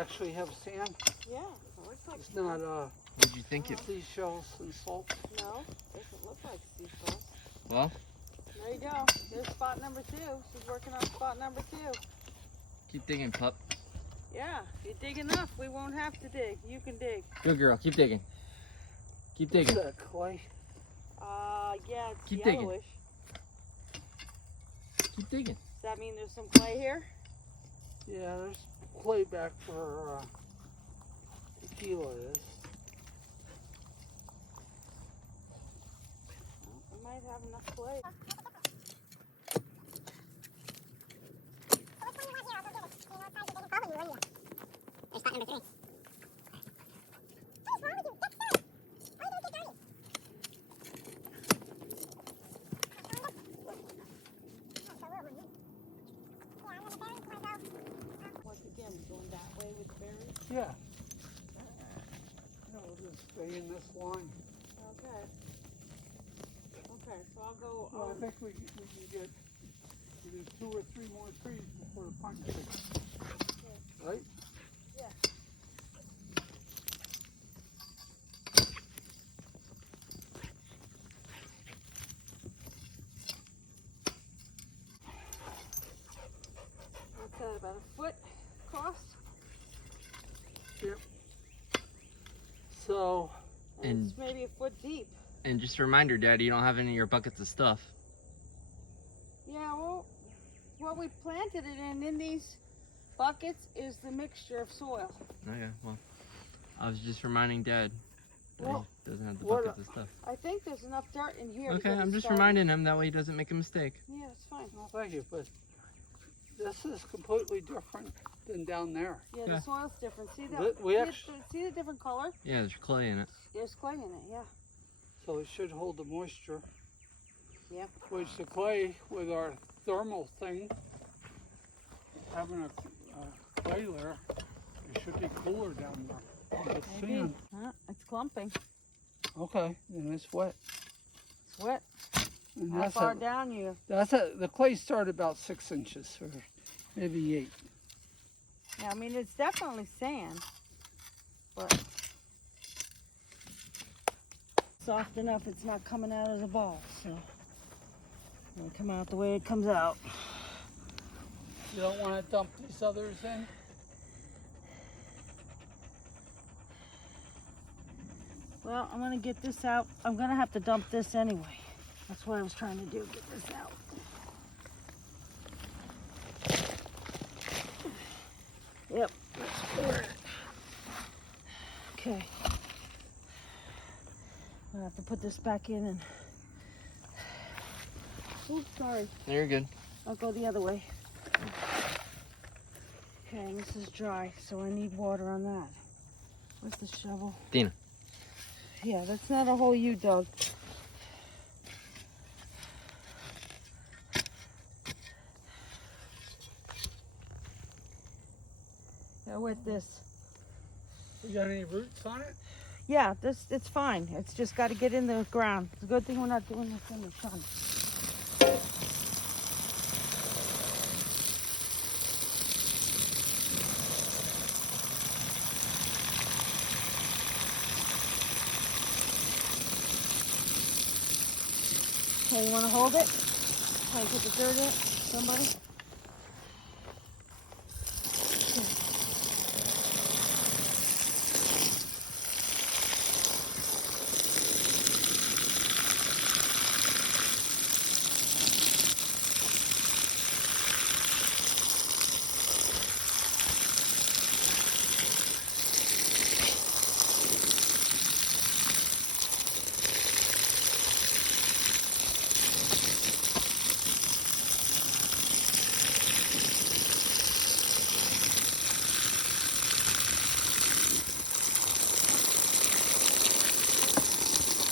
actually have sand? Yeah, it looks like It's not What did you think it? seashells and salt. No, doesn't look like seashells. Well, There you go. There's spot number 2. She's working on spot number 2. keep digging, pup. Yeah, if you dig enough, we won't have to dig. You can dig. Good girl. Keep digging. Keep digging. What's that, clay? Yeah, it's Keep digging. yellowish. Keep digging. Does that mean there's some clay here? Yeah, there's clay back where tequila is. Well, we might have enough clay. There's spot number 3. Once again, going that way with the berries. Yeah. No, we'll just stay in this line. Okay. Okay, so I'll go. Well, I think we can get either 2 or 3 more trees before the pine tree. Right? Yeah. What's that, about a foot across? Yep. So, And- It's maybe a foot deep. And just a reminder, Daddy, you don't have any of your buckets of stuff. Yeah, well, we planted it in these buckets is the mixture of soil. Okay, well, I was just reminding Dad that Well, he doesn't have the what- buckets of stuff. I think there's enough dirt in here. to Okay, get it I'm just started. reminding him that way he doesn't make a mistake. Yeah, it's fine. well, thank you, but this is completely different than down there. Yeah, Yeah. the soil's different. See But we see the different color? Yeah, there's clay in it. There's clay in it, yeah. So it should hold the moisture. Yeah. Which the clay with our thermal thing, having a clay layer, it should be cooler down there. But Maybe. sand, It's clumping. okay, then it's wet. It's wet. And How far down you? the clay started about 6 inches or maybe 8. Yeah, I mean, it's definitely sand. But soft enough it's not coming out of the ball, so it'll come out the way it comes out. You don't want to dump these others in? Well, I'm gonna get this out. I'm gonna have to dump this anyway. That's what I was trying to do, get this out. Yep. Okay. I'm gonna have to put this back in and. Oops, sorry. You're good. I'll go the other way. Okay, and this is dry, so I need water on that. Where's the shovel? Dina. Yeah, that's not a hole you dug. Yeah, with this. You got any roots on it? Yeah, it's fine. It's just got to get in the ground. It's a good thing we're not doing this in the sun. Okay, you want to hold it? Can I put the dirt in it? Somebody?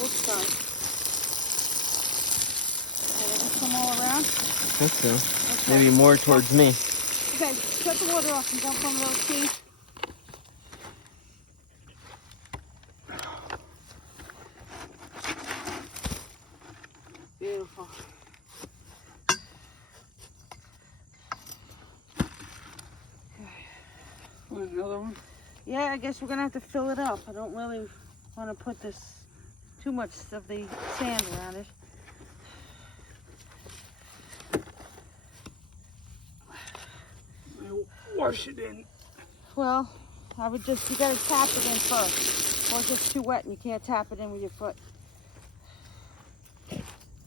Oops, sorry. Okay, let me come all around. I think so. Okay. Maybe more towards me. Okay, shut the water off and dump one of those trees. Beautiful. Well, other one? Yeah, I guess we're gonna have to fill it up. I don't really want to put this too much of the sand around it. Wash it in. Well, I would just, you gotta tap it in first. Or it's just too wet and you can't tap it in with your foot.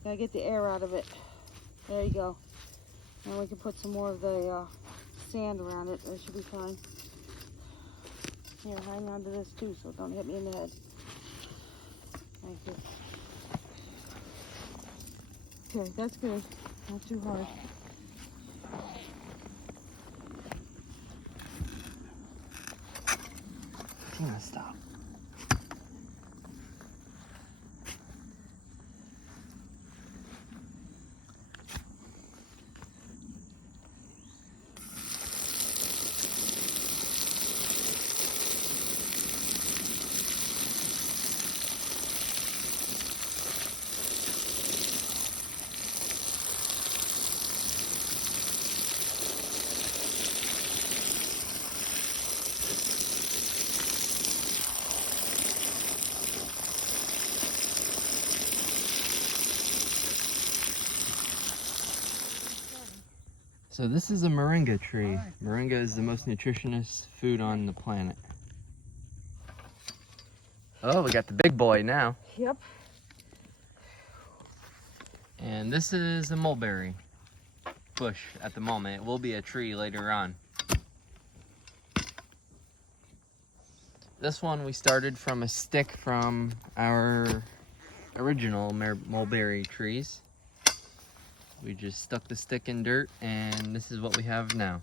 Gotta get the air out of it. There you go. Now we can put some more of the sand around it. That should be fine. Here, hang on to this too so don't hit me in the head. Thank you. Okay, that's good. Not too hard. Tina, stop. So this is a moringa tree. Moringa is the most nutritious food on the planet. Oh, we got the big boy now. Yep. And this is a mulberry bush at the moment. It will be a tree later on. This one we started from a stick from our original mulberry trees. We just stuck the stick in dirt, and this is what we have now.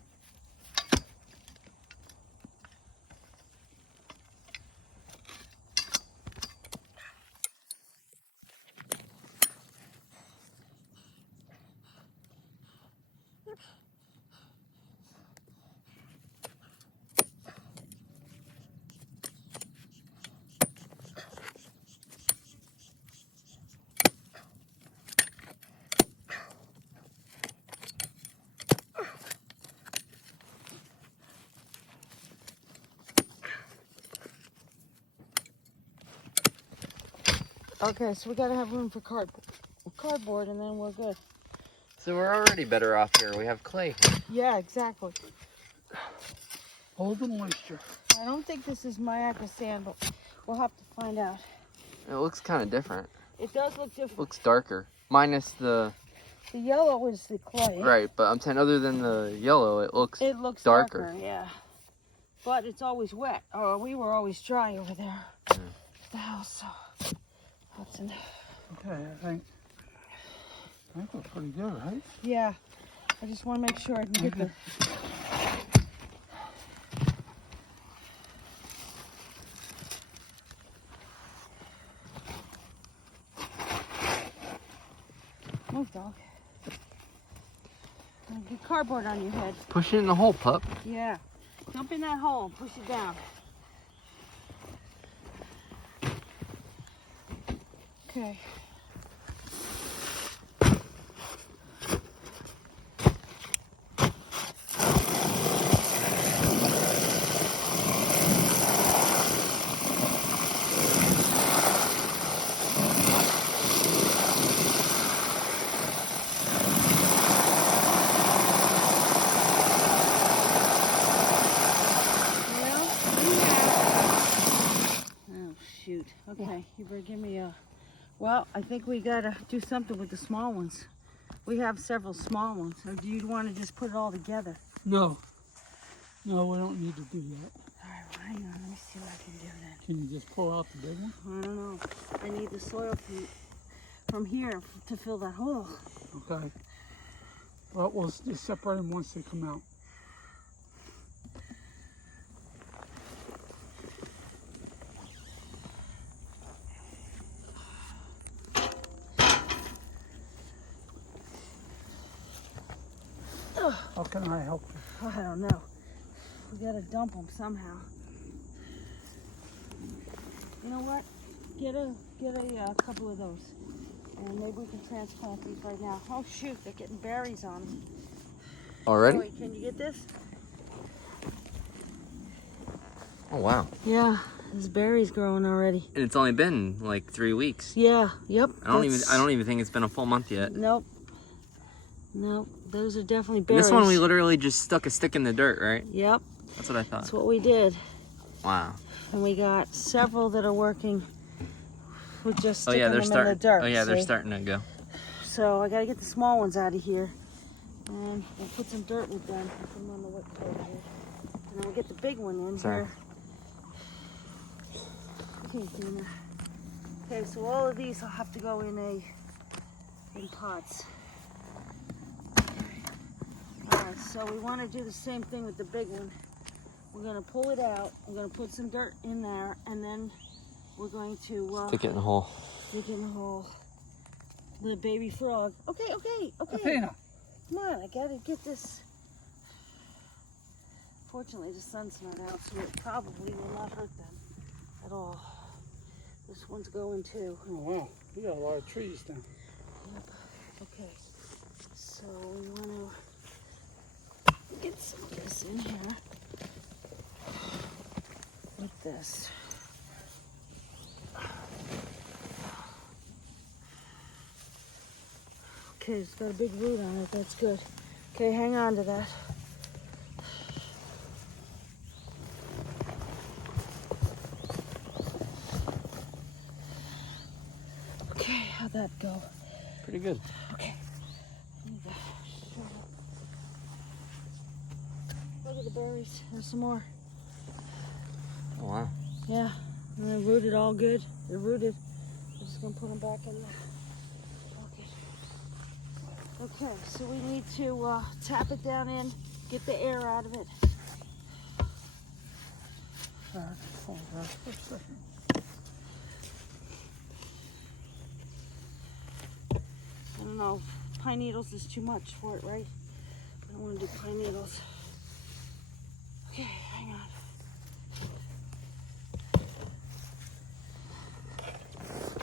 Okay, so we gotta have room for cardboard and then we're good. So we're already better off here. We have clay. Yeah, exactly. Hold the moisture. I don't think this is Mayaka sand, but we'll have to find out. It looks kind of different. It does look different. Looks darker. Minus the... The yellow is the clay. Right, but I'm saying other than the yellow, it looks darker. Yeah. But it's always wet. Oh, we were always dry over there. Yeah. The house, so that's enough. Okay, I think we're pretty good, right? Yeah. I just want to make sure I can get the... Move, dog. Get cardboard on your head. Push it in the hole, pup. Yeah. Jump in that hole and push it down. Okay. Okay, you better give me a... Well, I think we gotta do something with the small ones. We have several small ones. Or do you want to just put it all together? No. No, we don't need to do that. All right, well, hang on. Let me see what I can do then. Can you just pull out the big one? I don't know. I need the soil from here to fill that hole. Okay. Well, we'll just separate them once they come out. How can I help you? I don't know. We gotta dump them somehow. You know what? Get a couple of those, and maybe we can transplant these right now. Oh shoot, they're getting berries on them. Already? Wait, can you get this? Oh, wow. Yeah, there's berries growing already. And it's only been like 3 weeks. Yeah, yep. I don't even think it's been a full month yet. Nope. Nope. Those are definitely And berries. this one we literally just stuck a stick in the dirt, right? Yep. That's what I thought. That's what we did. Wow. And we got several that are working with just Oh sticking yeah, they're them in the starting. dirt. Oh yeah, they're see? starting to go. So I gotta get the small ones out of here. And we'll put some dirt with them. Put them on the wet coat here. And then we'll get the big one in Sorry. here. Okay, Dina. Okay, so all of these will have to go in pots. Alright, so we want to do the same thing with the big one. We're going to pull it out. We're going to put some dirt in there, and then we're going to Stick it in the hole. stick it in the hole. The baby frog. Okay. Athena. Come on, I gotta get this. Fortunately, the sun's not out, so it probably will not hurt them at all. This one's going too. Oh wow, you got a lot of trees down. Yep. Okay. So we want to get some of this in here. Like this. Okay, it's got a big root on it. That's good. Okay, hang on to that. Okay, how'd that go? Pretty good. Okay. Look at the berries. There's some more. Oh wow. Yeah, and they're rooted all good. They're rooted. I'm just gonna put them back in there. Okay, so we need to tap it down in, get the air out of it. I don't know, pine needles is too much for it, right? I don't want to do pine needles. Okay, hang on.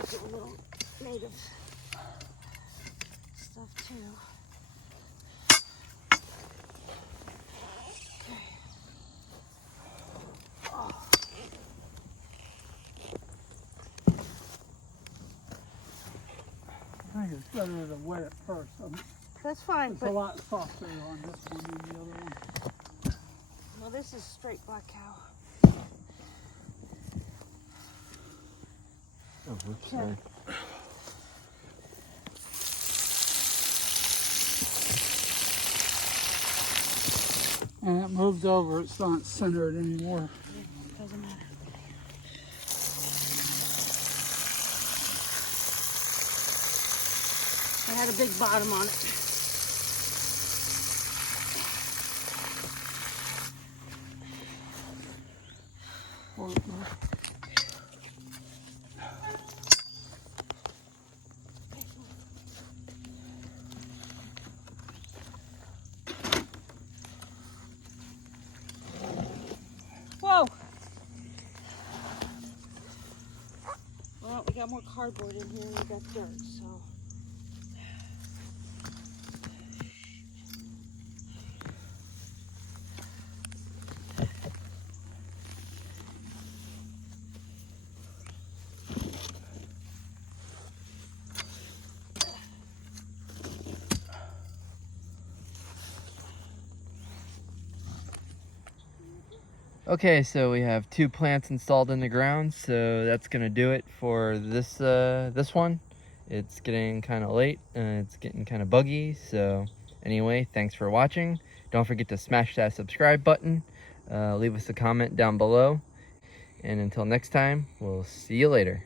Do a little native stuff too. Okay. Oh. I think it's better to wet it first. That's fine, It's a but lot softer on this one than the other one. well, this is straight black cow. Oh, whoops, Okay. sorry. And it moved over, it's not centered anymore. Yeah, doesn't matter. I had a big bottom on it. Whoa! Well, we got more cardboard in here and we got dirt, so. Okay, so we have 2 plants installed in the ground, so that's gonna do it for this one. It's getting kind of late and it's getting kind of buggy, so anyway, thanks for watching. Don't forget to smash that subscribe button, leave us a comment down below, and until next time, we'll see you later.